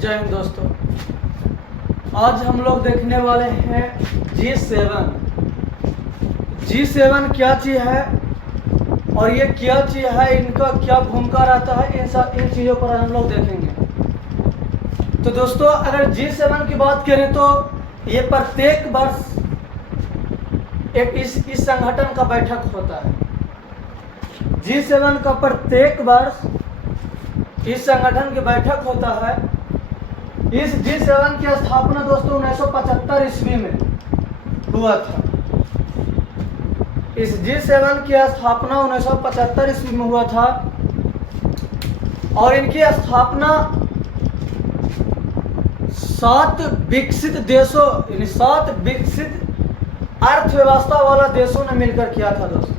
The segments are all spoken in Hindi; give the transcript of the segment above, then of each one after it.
जय हिंद दोस्तों। आज हम लोग देखने वाले हैं G7। G7 क्या चीज़ है और ये क्या चीज़ है, इनका क्या भूमिका रहता है, इन चीज़ों पर हम लोग देखेंगे। तो दोस्तों, अगर G7 की बात करें तो ये प्रत्येक वर्ष एक इस संगठन का बैठक होता है। G7 का प्रत्येक वर्ष इस संगठन की बैठक होता है। इस G7 की स्थापना दोस्तों 1975 ईस्वी में हुआ था। इस G7 की स्थापना 1975 ईस्वी में हुआ था और इनकी स्थापना 7 विकसित देशों यानी 7 विकसित अर्थव्यवस्था वाला देशों ने मिलकर किया था दोस्तों।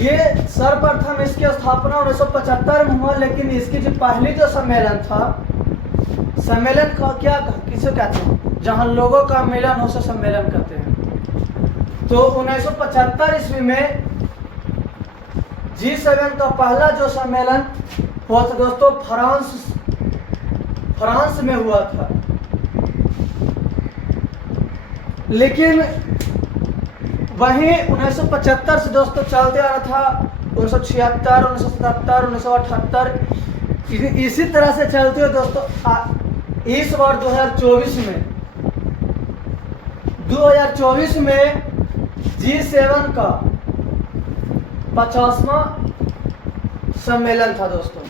ये सर्वप्रथम इसकी स्थापना 1975 में हुआ, लेकिन इसकी जो पहली सम्मेलन था, सम्मेलन का क्या किसे कहते हैं, जहां लोगों का मिलन हो से सम्मेलन कहते हैं। तो 1975 ईस्वी में G7 का पहला जो सम्मेलन हुआ था दोस्तों, फ्रांस में हुआ था। लेकिन वहीं 1975 से दोस्तों चलते आ रहा था 1976, 1977, 1978, इसी तरह से चलते हुए दोस्तों इस बार 2024 में G7 का 50वां सम्मेलन था दोस्तों।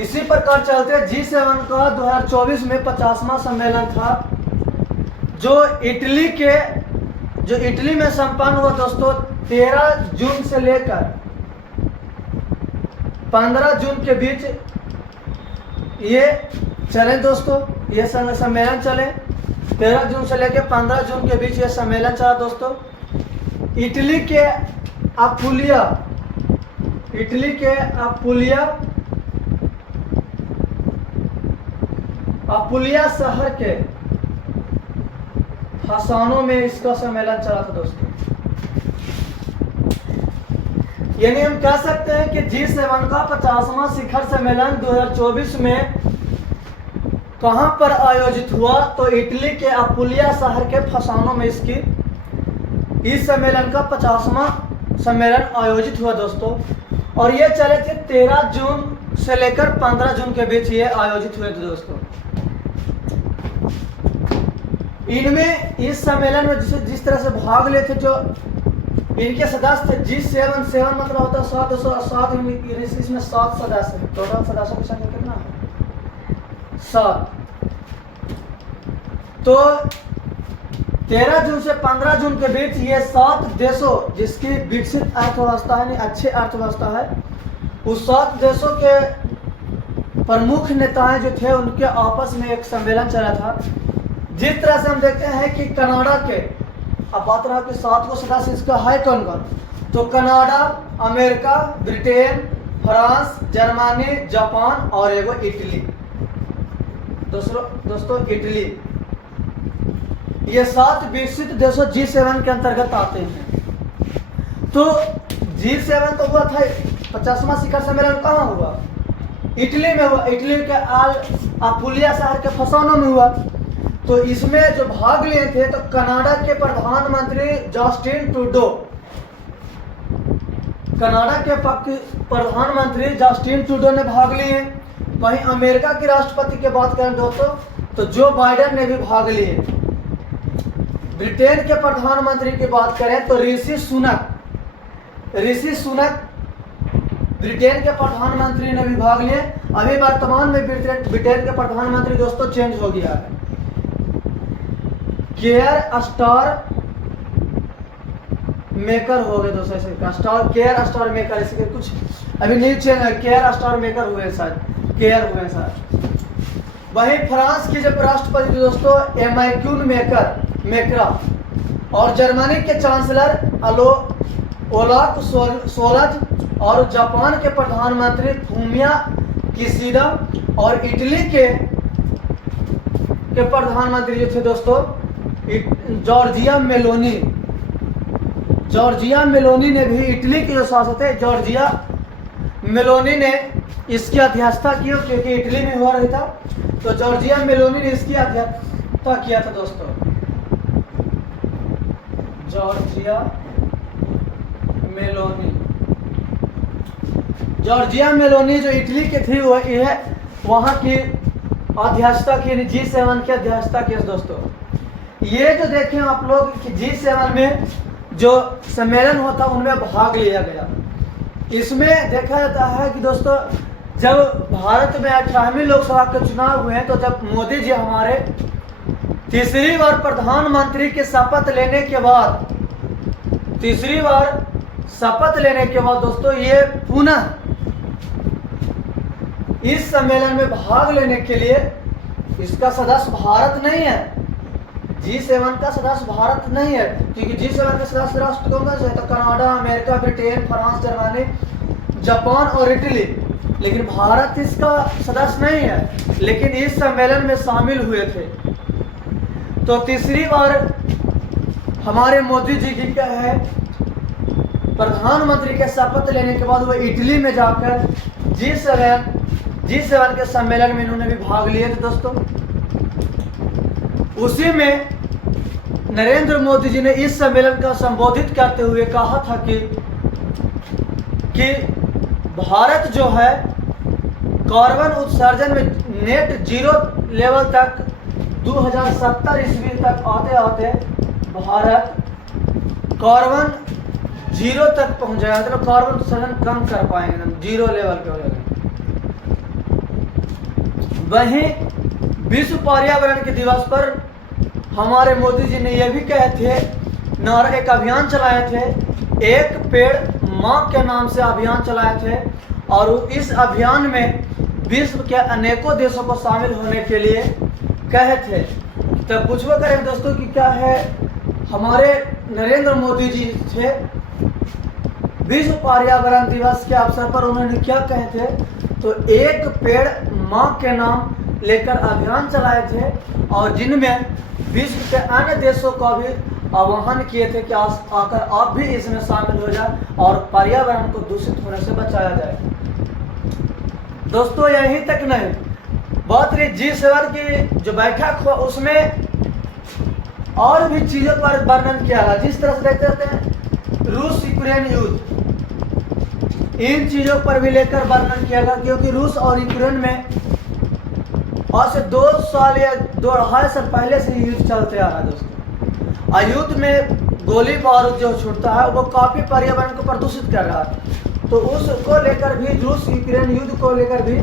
इसी प्रकार चलते G7 का 2024 में 50वां सम्मेलन था, जो इटली में संपन्न हुआ दोस्तों 13 जून से लेकर 15 जून के बीच ये चले दोस्तों। ये सम्मेलन चले 13 जून से लेकर 15 जून के बीच ये सम्मेलन चला दोस्तों। इटली के अपुलिया शहर के फसानों में इसका सम्मेलन चला था दोस्तों। यानी हम कह सकते हैं कि G7 का 50वां शिखर सम्मेलन 2024 में कहां पर आयोजित हुआ, तो इटली के अपुलिया शहर के फसानों में इस सम्मेलन का 50वां सम्मेलन आयोजित हुआ दोस्तों। और ये चले थे 13 जून से लेकर 15 जून के बीच ये आयोजित हुए थे दोस्तों। इनमें इस सम्मेलन में जिस तरह से भाग लिए थे जो इनके सदस्य थे, G7 मतलब होता है 7, इसमें 7 सदस्य है। टोटल सदस्यों की संख्या कितना है? 7। तो 13 जून से 15 जून के बीच ये 7 देशों जिसकी विकसित अर्थव्यवस्था है, अच्छी अर्थव्यवस्था है, उस 7 देशों के प्रमुख नेताएं जो थे उनके आपस में एक सम्मेलन चला था। जिस तरह से हम देखते हैं कि कनाडा के, अब बात रहा कि 7 को सदस्य इसका है कौन कौन, तो Canada, America, Britain, France, Germany, Japan और एगो इटली। दोस्तों इटली, ये 7 विकसित देशों G7 के अंतर्गत आते हैं। तो G7 तो हुआ था 50वां शिखर सम्मेलन कहाँ हुआ? इटली में हुआ। इटली के अपुलिया शहर के फसानों में हुआ। तो इसमें जो भाग लिए थे तो कनाडा के प्रधानमंत्री जस्टिन ट्रूडो ने भाग लिए। वहीं अमेरिका के राष्ट्रपति की बात करें दोस्तों तो जो बाइडेन ने भी भाग लिए। ब्रिटेन के प्रधानमंत्री की बात करें तो ऋषि सुनक ब्रिटेन के प्रधानमंत्री ने भी भाग लिए। अभी वर्तमान में ब्रिटेन के प्रधानमंत्री दोस्तों चेंज हो गया है। केयर स्टारमेकर हो गए दोस्तों, केयर स्टार मेकर, इसके कुछ अभी न्यू चेंज है, केयर स्टार मेकर हुए शायद, केयर हुए शायद। वहीं फ्रांस की जब राष्ट्रपति दोस्तों एमैक्यून मैक्रा और जर्मनी के चांसलर ओलाफ शोल्ज और जापान के प्रधानमंत्री फूमिया किशिदा और इटली के प्रधानमंत्री जो थे दोस्तों जॉर्जिया मेलोनी ने भी, इटली के जो शासक थे मेलोनी ने इसकी अध्यक्षता की, क्योंकि इटली में हुआ रही था। तो जॉर्जिया मेलोनी ने इसकी अध्यक्षता किया था दोस्तों। जॉर्जिया मेलोनी जो इटली के थी वो यह वहाँ की अध्यक्षता की, G7 की अध्यक्षता की दोस्तों। ये जो देखें आप लोग कि G7 में जो सम्मेलन होता उनमें भाग लिया गया। इसमें देखा जाता है कि दोस्तों जब भारत में 18वीं लोकसभा के चुनाव हुए तो जब मोदी जी हमारे तीसरी बार प्रधानमंत्री के शपथ लेने के बाद दोस्तों ये पुनः इस सम्मेलन में भाग लेने के लिए, इसका सदस्य भारत नहीं है, G7 का सदस्य भारत नहीं है, क्योंकि G7 का सदस्य राष्ट्र कौन सा है? तो Canada, America, Britain, France, Germany, Japan और इटली। लेकिन भारत इसका सदस्य नहीं है, लेकिन इस सम्मेलन में शामिल हुए थे। तो तीसरी बार हमारे मोदी जी की क्या है, प्रधानमंत्री के शपथ लेने के बाद वो इटली में जाकर G7 के सम्मेलन में इन्होंने भी भाग लिए थे दोस्तों। उसी में नरेंद्र मोदी जी ने इस सम्मेलन का संबोधित करते हुए कहा था कि भारत जो है कार्बन उत्सर्जन में नेट जीरो लेवल तक 2070 ईस्वी तक आते आते भारत कार्बन जीरो तक पहुंच जाएगा, मतलब कार्बन उत्सर्जन कम कर पाएंगे, जीरो लेवल पे हो जाएगा। वहीं विश्व पर्यावरण के दिवस पर हमारे मोदी जी ने यह भी कहे थे, एक अभियान चलाए थे, एक पेड़ माँ के नाम से अभियान चलाए थे। और इस अभियान में विश्व के अनेकों देशों को शामिल होने के लिए कहे थे। तो पूछवा करें दोस्तों कि क्या है, हमारे नरेंद्र मोदी जी थे विश्व पर्यावरण दिवस के अवसर पर उन्होंने क्या कहे थे, तो एक पेड़ माँ के नाम लेकर अभियान चलाए थे और जिनमें विश्व के अन्य देशों का भी आह्वान किए थे कि आकर आप भी इसमें शामिल हो जाए और पर्यावरण को दूषित होने से बचाया जाए। दोस्तों यहीं तक नहीं, बात रही G7 की जो बैठक हुआ उसमें और भी चीजों पर वर्णन किया गया। जिस तरह से देखते रहते हैं रूस यूक्रेन युद्ध, इन चीजों पर भी लेकर वर्णन किया गया, क्योंकि रूस और यूक्रेन में आज से 2 साल या 2-2.5 साल पहले से युद्ध चलते आ रहा है दोस्तों। युद्ध में गोली बारूद जो छूटता है वो काफी पर्यावरण को प्रदूषित कर रहा है। तो उसको लेकर भी रूस यूक्रेन युद्ध को लेकर भी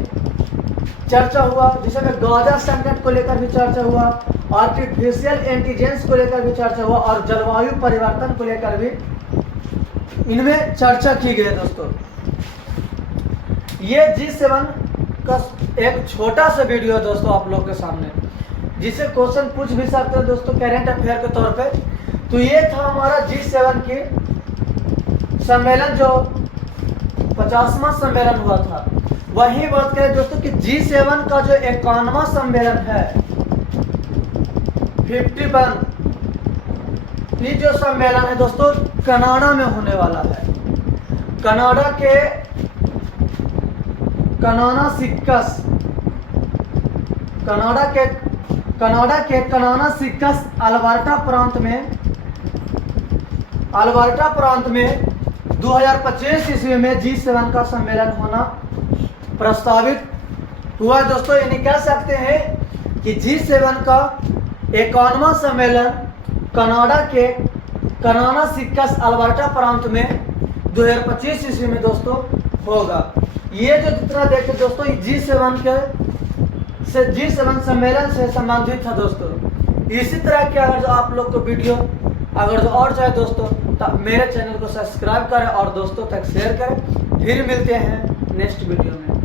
चर्चा हुआ, जिसमें गाजा संकट को लेकर भी चर्चा हुआ, आर्टिफिशियल इंटेलिजेंस को लेकर भी चर्चा हुआ और जलवायु परिवर्तन को लेकर भी इनमें चर्चा की गई दोस्तों। ये G7 का एक छोटा सा वीडियो है दोस्तों आप लोग के सामने, जिसे क्वेश्चन पूछ भी सकते हैं दोस्तों करेंट अफेयर के तौर पे। तो ये था हमारा G7 की सम्मेलन जो 50वां सम्मेलन हुआ था। वही बात करें दोस्तों कि G7 का जो 51वां सम्मेलन है 51, ये जो सम्मेलन है दोस्तों कनाडा में होने वाला है। कनाडा के कनानासिकस अल्बर्टा प्रांत में 2025 ईस्वी में G7 का सम्मेलन होना प्रस्तावित हुआ दोस्तों। यानी कह सकते हैं कि G7 का 51वां सम्मेलन कनाडा के कनानासिकस अल्बर्टा प्रांत में 2025 ईस्वी में दोस्तों होगा। ये जो जितना देखें दोस्तों G7 सम्मेलन से संबंधित था दोस्तों। इसी तरह के अगर जो आप लोग को वीडियो अगर जो और चाहे दोस्तों तो मेरे चैनल को सब्सक्राइब करें और दोस्तों तक शेयर करें। फिर मिलते हैं नेक्स्ट वीडियो में।